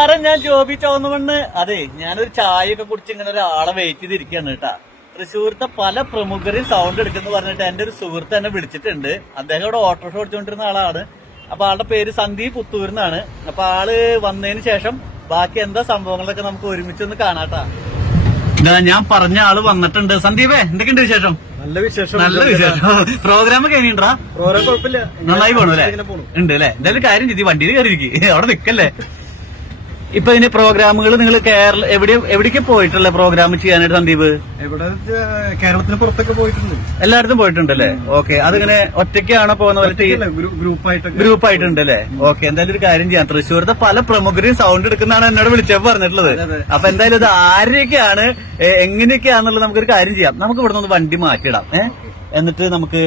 നമസ്കാരം, ഞാൻ ജോബി ചോന്നമണ്ണ്. അതെ, ഞാനൊരു ചായയൊക്കെ കുടിച്ച് ഇങ്ങനെ ഒരാളെ വെയിറ്റ് ചെയ്തിരിക്കുകയാണ് കേട്ടാ. തൃശ്ശൂരത്തെ പല പ്രമുഖരും സൗണ്ട് എടുക്കുന്നു പറഞ്ഞിട്ട് എന്റെ ഒരു സുഹൃത്ത് എന്നെ വിളിച്ചിട്ടുണ്ട്. അദ്ദേഹം ഇവിടെ ഓട്ടോറിക്ഷ ഓടിച്ചുകൊണ്ടിരുന്ന ആളാണ്. അപ്പൊ ആളുടെ പേര് സന്ദീപ് പുത്തൂരിന്നാണ്. അപ്പൊ ആള് വന്നതിന് ശേഷം ബാക്കി എന്താ സംഭവങ്ങളൊക്കെ നമുക്ക് ഒരുമിച്ചൊന്ന് കാണാട്ടാ. ഞാൻ പറഞ്ഞ ആള് വന്നിട്ടുണ്ട്. സന്ദീപേ, എന്തൊക്കെയുണ്ട് വിശേഷം? നല്ല വിശേഷം. നല്ല വിശേഷം. പ്രോഗ്രാം കഴിഞ്ഞിട്ടാ? പ്രോഗ്രാം കുഴപ്പമില്ല, നന്നായി പോണു അല്ലേ? ഉണ്ട് അല്ലേ? എന്തായാലും കാര്യം ചെയ്തി, വണ്ടിയിൽ കയറിയിരിക്കും, അവിടെ നിക്കല്ലേ. ഇപ്പൊ ഇതിന് പ്രോഗ്രാമുകൾ നിങ്ങൾ എവിടേക്ക് പോയിട്ടുള്ള പ്രോഗ്രാം ചെയ്യാനായിട്ട് സന്ദീപ്? ഇവിടെ കേരളത്തിന് പുറത്തൊക്കെ പോയിട്ടുണ്ട്. എല്ലായിടത്തും പോയിട്ടുണ്ടല്ലേ? ഓക്കെ. അതിങ്ങനെ ഒറ്റയ്ക്കാണോ പോകുന്ന പോലെ? ഗ്രൂപ്പായിട്ടുണ്ട് അല്ലേ? ഓക്കെ. എന്തായാലും ഒരു കാര്യം ചെയ്യാം, തൃശ്ശൂരത്തെ പല പ്രമുഖരും സൗണ്ട് എടുക്കുന്നതാണ് എന്നോട് വിളിച്ചപ്പോ പറഞ്ഞിട്ടുള്ളത്. അപ്പൊ എന്തായാലും ഇത് ആരൊക്കെയാണ്, എങ്ങനെയൊക്കെയാന്നുള്ളത് നമുക്കൊരു കാര്യം ചെയ്യാം. നമുക്ക് ഇവിടെ നിന്ന് വണ്ടി മാറ്റിയിടാം. എന്നിട്ട് നമുക്ക്